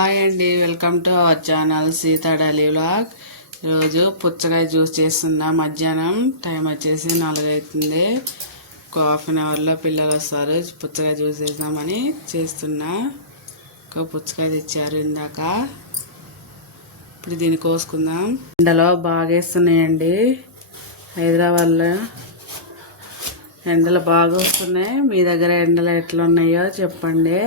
Hi అండి, welcome to our channel Sita daily vlog. ఈరోజు పుచ్చకాయ జ్యూస్ చేస్తున్నా. మధ్యాహ్నం టైం వచ్చేసి 4 అవుతుంది. ఒక ½ అవర్లో పిల్లలు వస్తారు. పుచ్చకాయ జ్యూస్ చేద్దామని చేస్తున్నా. ఒక పుచ్చకాయ తెచ్చారు ఇందాక. ఇప్పుడు దీన్ని కోసుకుందాం. ఎండలో బాగా వేస్తున్నాయండి. హైదరాబాద్లో ఎండలు బాగా వస్తున్నాయి. మీ దగ్గర ఎండలు ఎట్లా ఉన్నాయో చెప్పండి.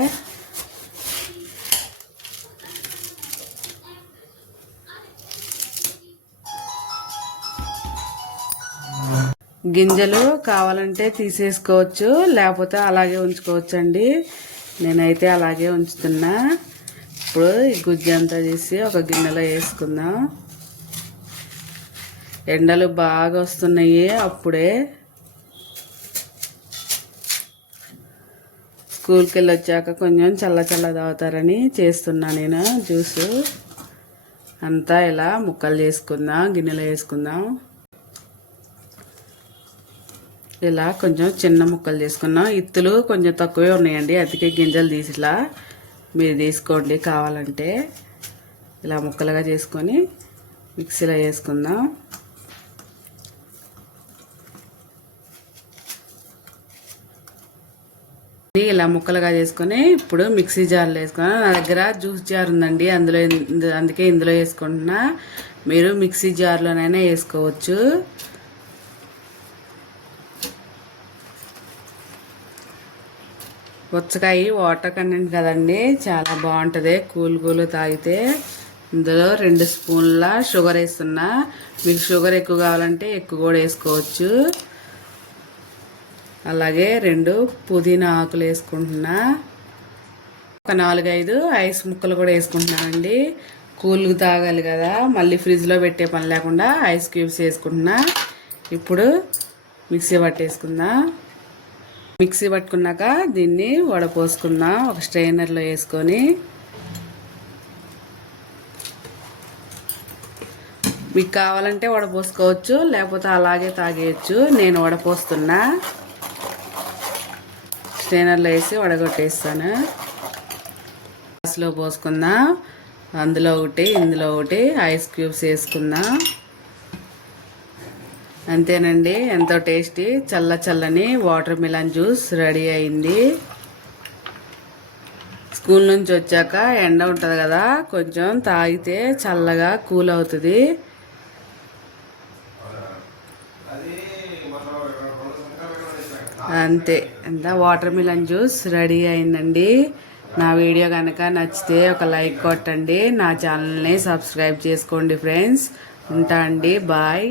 గింజలు కావాలంటే తీసేసుకోవచ్చు, లేకపోతే అలాగే ఉంచుకోవచ్చు అండి. నేనైతే అలాగే ఉంచుతున్నా. ఇప్పుడు ఈ గుజ్జు అంతా తీసి ఒక గిన్నెలో వేసుకుందాం. ఎండలు బాగా వస్తున్నాయి. అప్పుడే స్కూల్కి వెళ్ళి వచ్చాక కొంచెం చల్ల తాగుతారని చేస్తున్నా నేను జ్యూసు. అంతా ఇలా ముక్కలు చేసుకుందాం, గిన్నెలో వేసుకుందాం. ఇలా కొంచెం చిన్న ముక్కలు చేసుకున్నాం. ఇత్తులు కొంచెం తక్కువే ఉన్నాయండి, అందుకే గింజలు తీసి ఇలా మీరు తీసుకోండి కావాలంటే. ఇలా ముక్కలుగా చేసుకొని మిక్సీలో వేసుకుందాం. ఇలా ముక్కలుగా చేసుకొని ఇప్పుడు మిక్సీ జార్లో వేసుకున్నాను. నా దగ్గర జ్యూస్ జార్ ఉందండి, అందుకే ఇందులో వేసుకుంటున్నా. మీరు మిక్సీ జార్లోనైనా వేసుకోవచ్చు. పుచ్చకాయ వాటర్ కంటెంట్ కదండి, చాలా బాగుంటుంది. కూల్ తాగితే. ఇందులో 2 స్పూన్ల షుగర్ వేస్తున్నా. మీకు షుగర్ ఎక్కువ కావాలంటే ఎక్కువ కూడా వేసుకోవచ్చు. అలాగే 2 పుదీనా ఆకులు వేసుకుంటున్నా. ఒక 4-5 ఐస్ ముక్కలు కూడా వేసుకుంటున్నానండి. కూల్గా తాగాలి కదా, మళ్ళీ ఫ్రిడ్జ్లో పెట్టే పని లేకుండా ఐస్ క్యూబ్స్ వేసుకుంటున్నా. ఇప్పుడు మిక్సీ పట్టేసుకుందాం. మిక్సీ పట్టుకున్నాక దీన్ని వడపోసుకుందాం. ఒక స్ట్రైనర్లో వేసుకొని మీకు కావాలంటే వడపోసుకోవచ్చు, లేకపోతే అలాగే తాగేయచ్చు. నేను వడపోస్తున్నా. స్ట్రైనర్లో వేసి వడగొట్టేస్తాను. గ్లాస్లో పోసుకుందాం. అందులో ఒకటి, ఇందులో ఒకటి ఐస్ క్యూబ్స్ వేసుకుందాం. అంతేనండి, ఎంతో టేస్టీ చల్లని వాటర్ మిలన్ జ్యూస్ రెడీ అయింది. స్కూల్ నుంచి వచ్చాక ఎండ ఉంటుంది కదా, కొంచెం తాగితే చల్లగా కూల్ అవుతుంది. అంతే, ఎంత వాటర్ మిలన్ జ్యూస్ రెడీ అయిందండి. నా వీడియో కనుక నచ్చితే ఒక లైక్ కొట్టండి. నా ఛానల్ని సబ్స్క్రైబ్ చేసుకోండి ఫ్రెండ్స్. ఉంటా అండి, బాయ్.